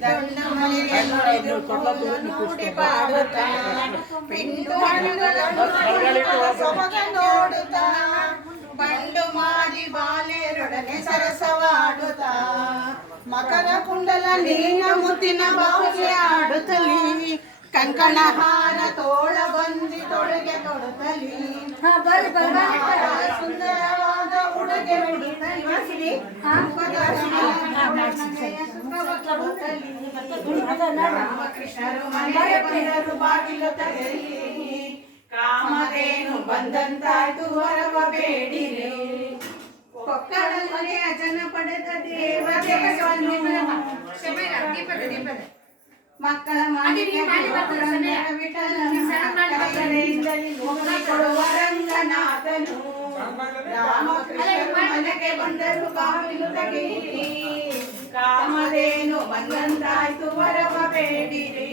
ದಂಡು ಮಲ್ಲಿಗೆ ಮುಡಿದು ಕೋಲು ನೋಡಿ ಪಾಡುತ್ತಾ ಪಿಂಡು ಹಣ್ಣುಗಳನ್ನು ಸೊಬಗ ನೋಡುತ್ತಾ ಬಂಡು ಮಾದಿ ಬಾಲೆರೊಡನೆ ಸರಸವಾಡುತ್ತಾ ಮಕರ ಕುಂಡಲ ನೀನ ಮುತ್ತಿನ ಬಾವಿಗೆ ಆಡುತ್ತಲಿ ಕಂಕಣ ಹಾರ ತೋಳ ಬಂದಿ ತೊಡಗೆ ತೊಡುತ್ತಲಿ ಸುಂದರವಾದ ಉಡುಗೆ ಉಡುತ್ತಲಿ ರಾಮಕೃಷ್ಣರು ಮನೆಗೆ ಬಂದರು ಬಾಗಿಲು ತಗರಿ ಕಾಮಧೇನು ಬಂದಂತಾಯ್ತು ವರವ ಬೇಡಿರಿ ಕೊಕ್ಕಡಲ್ಲೇ ಅಜನ ಪಡೆದ ದೇವತೆಯನ್ನು ಮಕ್ಕಳ ಕೊಡುವ ರಂಗನಾಥನು ರಾಮಕೃಷ್ಣರು ಮನೆಗೆ ಬಂದರು ಬಾಗಿಲು ತೆಗೆಯಿರಿ ಕಾಮಧೇನು ಬಂದಂತಾಯ್ತು ವರವ ಬೇಡಿರಿ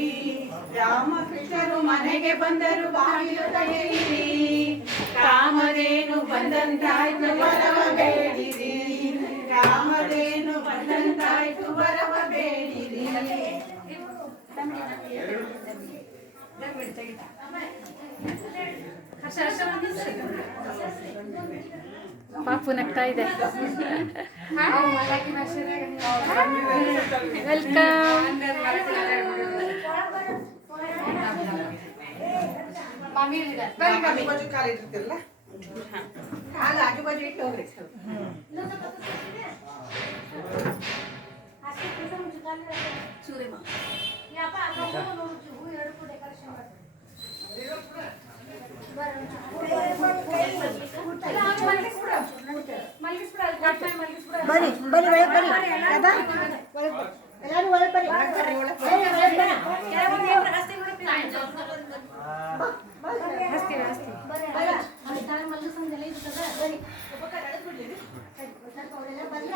ರಾಮಕೃಷ್ಣರು ಮನೆಗೆ ಬಂದರು ಬಾಗಿಲು ತೆಗೆಯಿರಿ ಕಾಮಧೇನು ಬಂದಂತಾಯ್ತು ವರವ ಬೇಡಿರಿ ಕಾಮಧೇನು ಬಂದಂತಾಯ್ತು ವರವ ಬೇಡಿರಿ ಪಾಪು ನಗ್ತಾ ಇದೆ. ವೆಲ್ಕಮ್. ಕಾಲು ಆಜು ಬಾಜು ಇಟ್ಟು ಹೋಗ್ರಿ. ಬರಿ ಬರಿ ಒಳಗೆ ಬರಿ ಎಲ್ಲರೂ ಒಳಗೆ ಬರಿ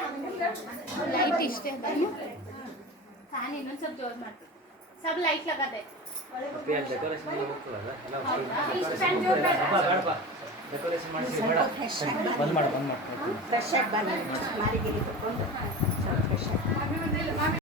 लाइट इष्टे ಫ್ಯಾನ್ ಇನ್ನೊಂದು ಸ್ವಲ್ಪ ಜೋರ್ ಮಾಡ್ತೀವಿ सब लाइट लगा दे ಡೆಕೋರೇಷನ್ ಮಾಡಿ ಬಂದ್ ಮಾಡು ಫ್ರೆಶ್ ಆಗಿ ಬನ್ನಿ ಮಾರಿಗಿರಿ ತಗೊಂಡು ಫ್ರೆಶ್ ಆಗಿ